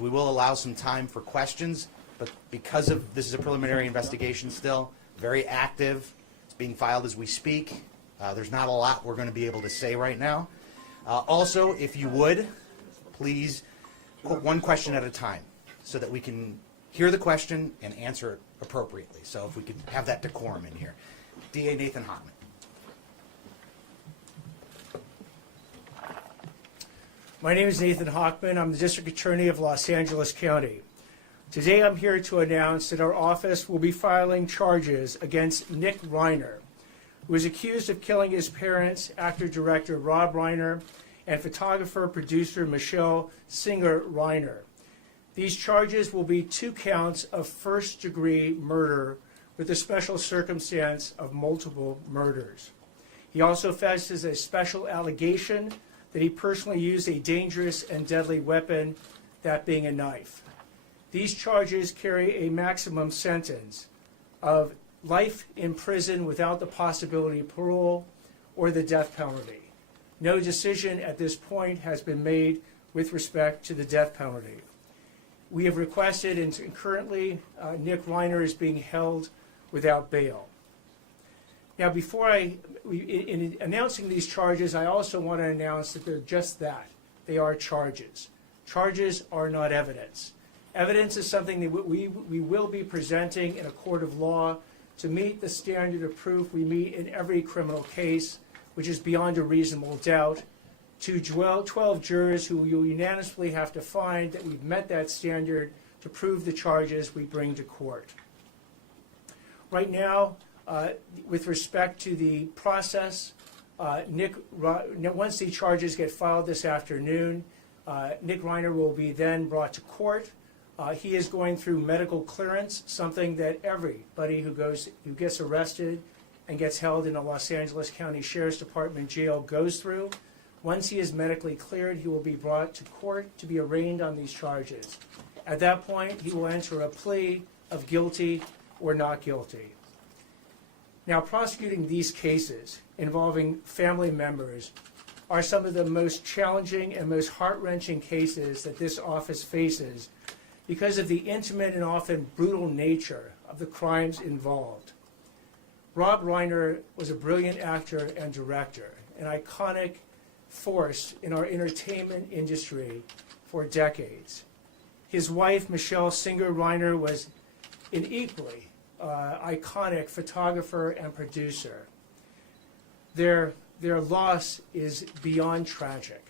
We will allow some time for questions, but because of this is a preliminary investigation still, very active, it's being filed as we speak. There's not a lot we're going to be able to say right now. Also, if you would, please quote one question at a time so that we can hear the question and answer it appropriately. So if we could have that decorum in here. DA Nathan Hochman. My name is Nathan Hochman. I'm the District Attorney of Los Angeles County. Today I'm here to announce that our office will be filing charges against Nick Reiner, who is accused of killing his parents, actor-director Rob Reiner, and photographer-producer Michele Reiner. These charges will be 2 counts of first-degree murder with a special circumstance of multiple murders. He also faces a special allegation that he personally used a dangerous and deadly weapon, that being a knife. These charges carry a maximum sentence of life in prison without the possibility of parole or the death penalty. No decision at this point has been made with respect to the death penalty. We have requested, and currently Nick Reiner is being held without bail. Now, in announcing these charges, I also want to announce that they're just that. They are charges. Charges are not evidence. Evidence is something that we will be presenting in a court of law to meet the standard of proof we meet in every criminal case, which is beyond a reasonable doubt, to 12 jurors who will unanimously have to find that we've met that standard to prove the charges we bring to court. Right now, with respect to the process, once the charges get filed this afternoon, Nick Reiner will be then brought to court. He is going through medical clearance, something that everybody who gets arrested and gets held in a Los Angeles County Sheriff's Department jail goes through. Once he is medically cleared, he will be brought to court to be arraigned on these charges. At that point, he will enter a plea of guilty or not guilty. Now, prosecuting these cases involving family members are some of the most challenging and most heart-wrenching cases that this office faces because of the intimate and often brutal nature of the crimes involved. Rob Reiner was a brilliant actor and director, an iconic force in our entertainment industry for decades. His wife, Michele Reiner, was an equally iconic photographer and producer. Their loss is beyond tragic,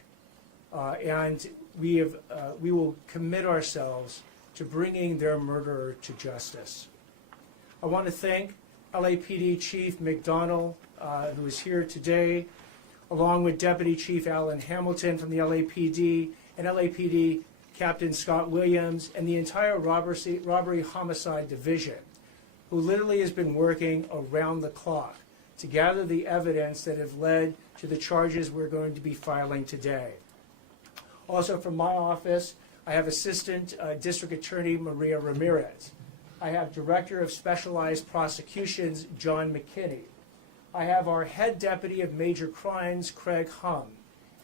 and we will commit ourselves to bringing their murderer to justice. I want to thank LAPD Chief McDonnell, who is here today, along with Deputy Chief Alan Hamilton from the LAPD, and LAPD Captain Scott Williams, and the entire Robbery Homicide Division, who literally has been working around the clock to gather the evidence that have led to the charges we're going to be filing today. Also from my office, I have Assistant District Attorney Maria Ramirez. I have Director of Specialized Prosecutions, John McKinney. I have our Head Deputy of Major Crimes, Craig Hum.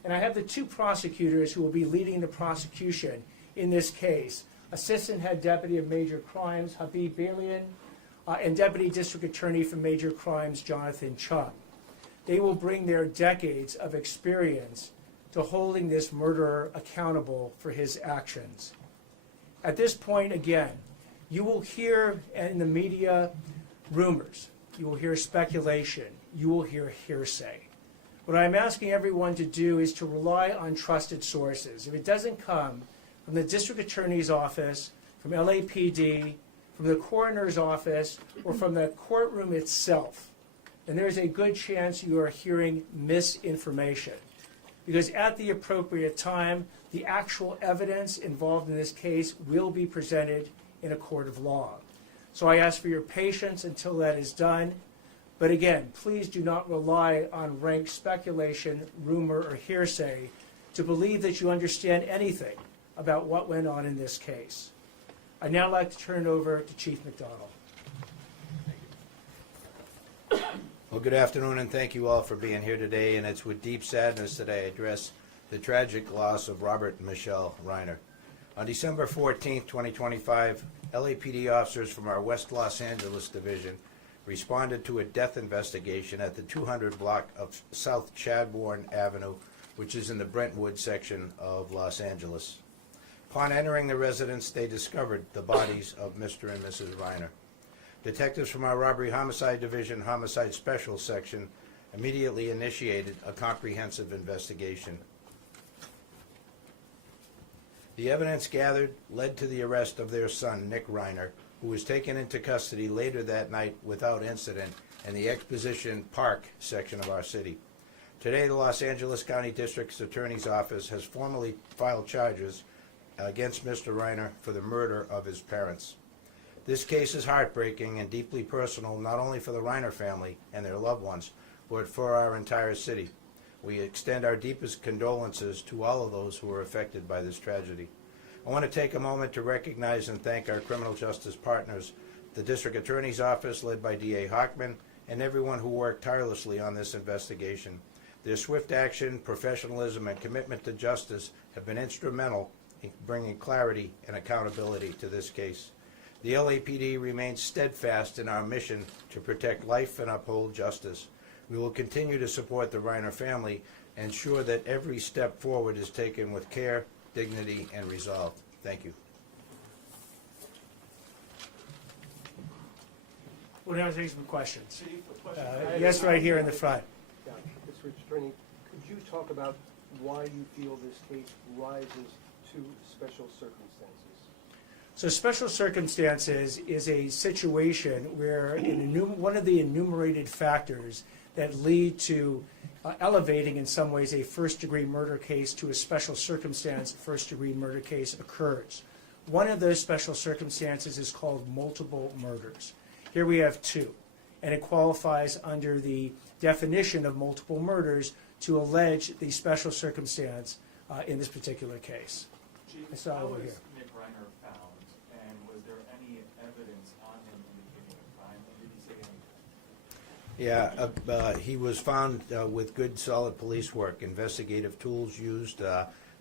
And I have the 2 prosecutors who will be leading the prosecution in this case, Assistant Head Deputy of Major Crimes, Habib Balian, and Deputy District Attorney for Major Crimes, Jonathan Chung. They will bring their decades of experience to holding this murderer accountable for his actions. At this point, again, you will hear in the media rumors, you will hear speculation, you will hear hearsay. What I'm asking everyone to do is to rely on trusted sources. If it doesn't come from the District Attorney's Office, from LAPD, from the coroner's office, or from the courtroom itself, then there's a good chance you are hearing misinformation. Because at the appropriate time, the actual evidence involved in this case will be presented in a court of law. So I ask for your patience until that is done. But again, please do not rely on rank speculation, rumor, or hearsay to believe that you understand anything about what went on in this case. I'd now like to turn it over to Chief McDonnell. Well, good afternoon, and thank you all for being here today. And it's with deep sadness that I address the tragic loss of Robert and Michele Reiner. On December 14, 2025, LAPD officers from our West Los Angeles division responded to a death investigation at the 200 block of South Chadbourne Avenue, which is in the Brentwood section of Los Angeles. Upon entering the residence, they discovered the bodies of Mr. and Mrs. Reiner. Detectives from our Robbery Homicide Division Homicide Special Section immediately initiated a comprehensive investigation. The evidence gathered led to the arrest of their son, Nick Reiner, who was taken into custody later that night without incident in the Exposition Park section of our city. Today, the Los Angeles County District's Attorney's Office has formally filed charges against Mr. Reiner for the murder of his parents. This case is heartbreaking and deeply personal, not only for the Reiner family and their loved ones, but for our entire city. We extend our deepest condolences to all of those who were affected by this tragedy. I want to take a moment to recognize and thank our criminal justice partners, the District Attorney's Office led by DA Hochman, and everyone who worked tirelessly on this investigation. Their swift action, professionalism, and commitment to justice have been instrumental in bringing clarity and accountability to this case. The LAPD remains steadfast in our mission to protect life and uphold justice. We will continue to support the Reiner family and ensure that every step forward is taken with care, dignity, and resolve. Thank you. We'll now take some questions. Chief, a question. Yes, right here in the front. Yeah, Mr. Attorney, could you talk about why you feel this case rises to special circumstances? So special circumstances is a situation where one of the enumerated factors that lead to elevating in some ways a first-degree murder case to a special circumstance first-degree murder case occurs. One of those special circumstances is called multiple murders. Here we have two, and it qualifies under the definition of multiple murders to allege the special circumstance in this particular case. Chief, I saw how over was here. Nick Reiner found, and was there any evidence on him indicating a crime, and did he say anything? Yeah, he was found with good, solid police work, investigative tools used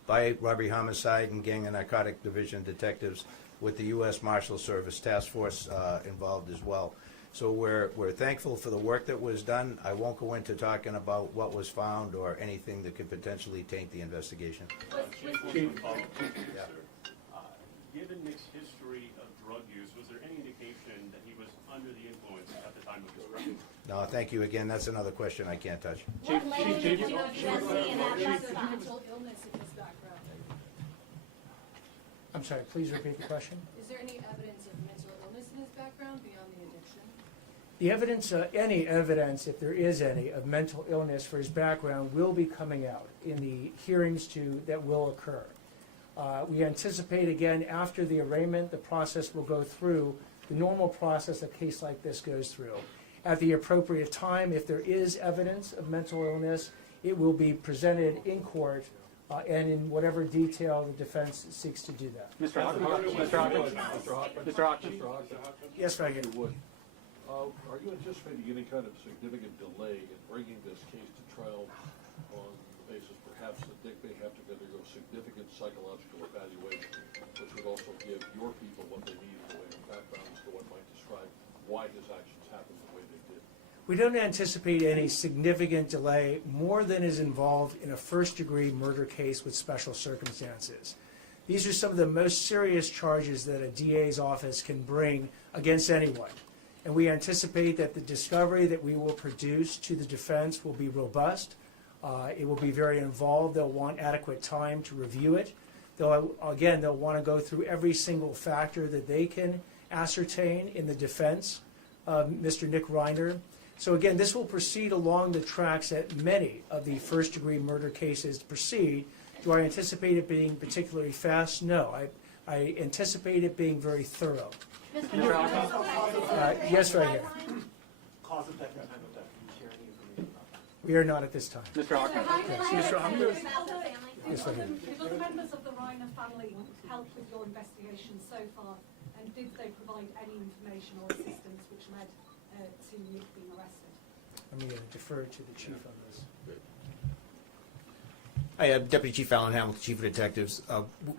by Robbery Homicide and Gang and Narcotic Division detectives with the U.S. Marshal Service Task Force involved as well. So we're thankful for the work that was done. I won't go into talking about what was found or anything that could potentially taint the investigation. Given Nick's history of drug use, was there any indication that he was under the influence at the time of his arrest? No, thank you again. That's another question I can't touch. What language did you see in that mental illness in his background? I'm sorry, please repeat the question. Is there any evidence of mental illness in his background beyond the addiction? The evidence, any evidence, if there is any, of mental illness for his background will be coming out in the hearings that will occur. We anticipate, again, after the arraignment, the process will go through the normal process a case like this goes through. At the appropriate time, if there is evidence of mental illness, it will be presented in court and in whatever detail the defense seeks to do that. Mr. Hochman. Yes, right here. Are you anticipating any kind of significant delay in bringing this case to trial on the basis perhaps that Dick may have to undergo significant psychological evaluation, which would also give your people what they need in the way of background as to what might describe why his actions happened the way they did? We don't anticipate any significant delay more than is involved in a first-degree murder case with special circumstances. These are some of the most serious charges that a DA's office can bring against anyone. And we anticipate that the discovery that we will produce to the defense will be robust. It will be very involved. They'll want adequate time to review it. They'll want to go through every single factor that they can ascertain in the defense of Mr. Nick Reiner. So again, this will proceed along the tracks that many of the first-degree murder cases proceed. Do I anticipate it being particularly fast? No. I anticipate it being very thorough. Yes, right here. Cause of death and time of death, can you share any information about that? We are not at this time. Mr. Hochman. Mr. Hochman. Yes, right here. Did other members of the Reiner family help with your investigation so far, and did they provide any information or assistance which led to Nick being arrested? I'm going to defer to the chief on this. I am Deputy Chief Alan Hamilton, Chief of Detectives.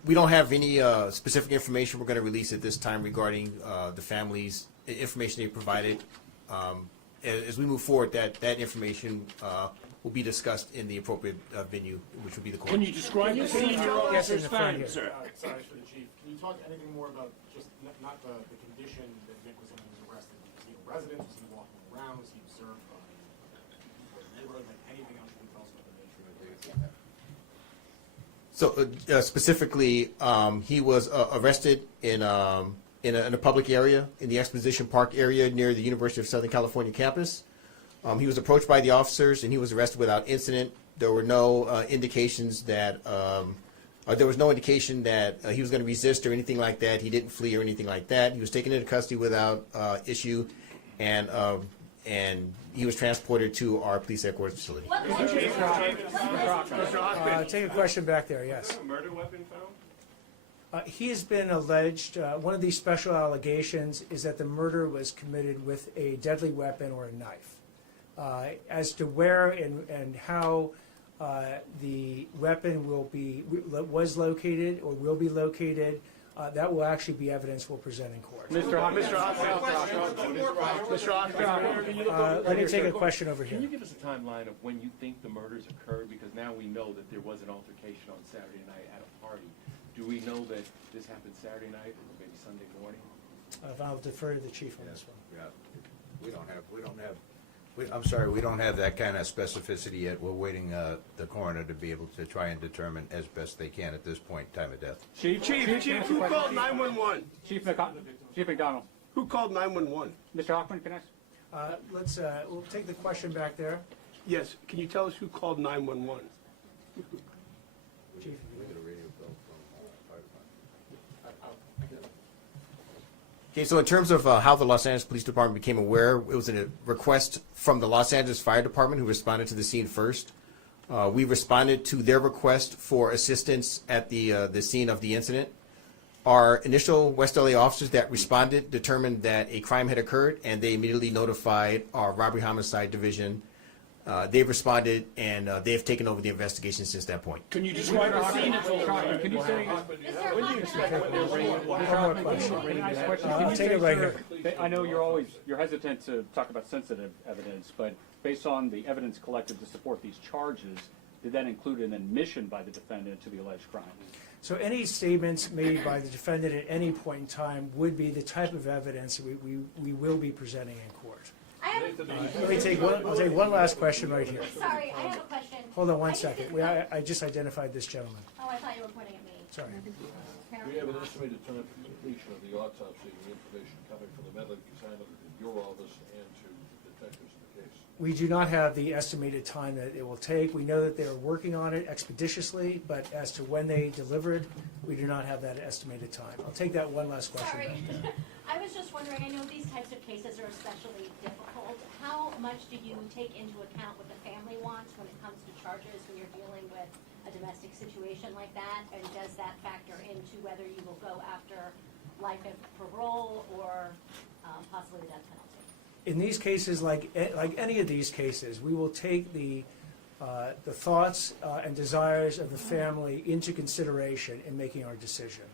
We don't have any specific information we're going to release at this time regarding the family's information they provided. As we move forward, that information will be discussed in the appropriate venue, which would be the court. Can you describe the scene your Yes, in officers the front found, here. sir? Sorry for the chief. Can you talk anything more about just not the condition that Nick was in when he was arrested? Was he a resident? Was he walking around? Was he observed by the neighborhood? Like anything else you can tell us about the nature of it? So specifically, he was arrested in a public area, in the Exposition Park area near the University of Southern California campus. He was approached by the officers, and he was arrested without incident. There were no indications that he was going to resist or anything like that. He didn't flee or anything like that. He was taken into custody without issue, and he was transported to our police headquarters facility. Take a question back there, yes. Was there a murder weapon found? He has been alleged, one of these special allegations is that the murder was committed with a deadly weapon or a knife. As to where and how the weapon was located or will be located, that will actually be evidence we'll present in court. Mr. Let me take a question over Can you here. give us a timeline of when you think the murders occurred? Because now we know that there was an altercation on Saturday night at a party. Do we know that this happened Saturday night or maybe Sunday morning? I'll defer to the chief on this one. Yeah, we don't have, I'm sorry, we don't have that kind of specificity yet. We're waiting the coroner to be able to try and determine as best they can at this point, time of death. Chief, who called 911? Chief McDonnell. Who called 911? Mr. Hochman, can I? We'll take the question back there. Yes, can you tell us who called 911? Chief. Okay, so in terms of how the Los Angeles Police Department became aware, it was a request from the Los Angeles Fire Department, who responded to the scene first. We responded to their request for assistance at the scene of the incident. Our initial West LA officers that responded determined that a crime had occurred, and they immediately notified our Robbery Homicide Division. They've responded, and they have taken over the investigation since that point. Can you describe the scene? Can you say? When do you expect when they're bringing? One more question. Nice question. I'll Can you take say, it right sir, here. that I know you're hesitant to talk about sensitive evidence, but based on the evidence collected to support these charges, did that include an admission by the defendant to the alleged crime? So any statements made by the defendant at any point in time would be the type of evidence we will be presenting in court. I'll take one last question right here. Sorry, I have a question. Hold on one second. I just identified this gentleman. Oh, I thought you were pointing at me. Sorry. We have an estimated time for completion of the autopsy and the information coming from the medical examiner in your office and to the detectives in the case. We do not have the estimated time that it will take. We know that they are working on it expeditiously, but as to when they deliver it, we do not have that estimated time. I'll take that one last question. Sorry. I was just wondering, I know these types of cases are especially difficult. How much do you take into account what the family wants when it comes to charges when you're dealing with a domestic situation like that? And does that factor into whether you will go after life of parole or possibly the death penalty? In these cases, like any of these cases, we will take the thoughts and desires of the family into consideration in making our decision.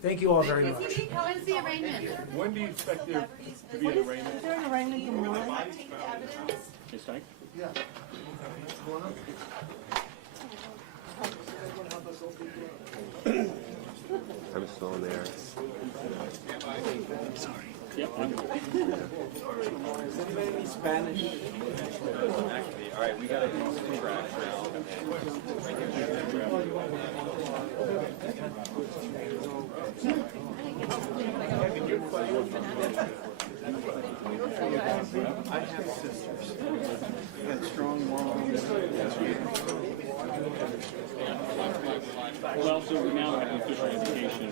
Thank you all very much. When's the arraignment? When do you expect there to be an arraignment? Is there an arraignment in mind? Yes, Frank? I'm still in there. Yep. All right, we got to do some tracks I have sisters. I got strong moms. Well, so we now have the official indication.